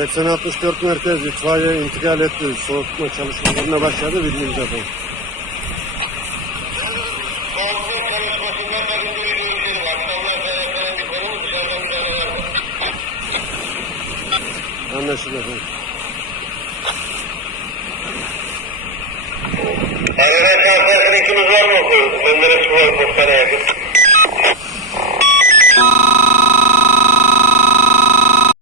8064 merkez itfaiye intikal etti. Soğutma çalışmalarına başladı bildiğimiz efendim. Anlaşıldı efendim. Pereira.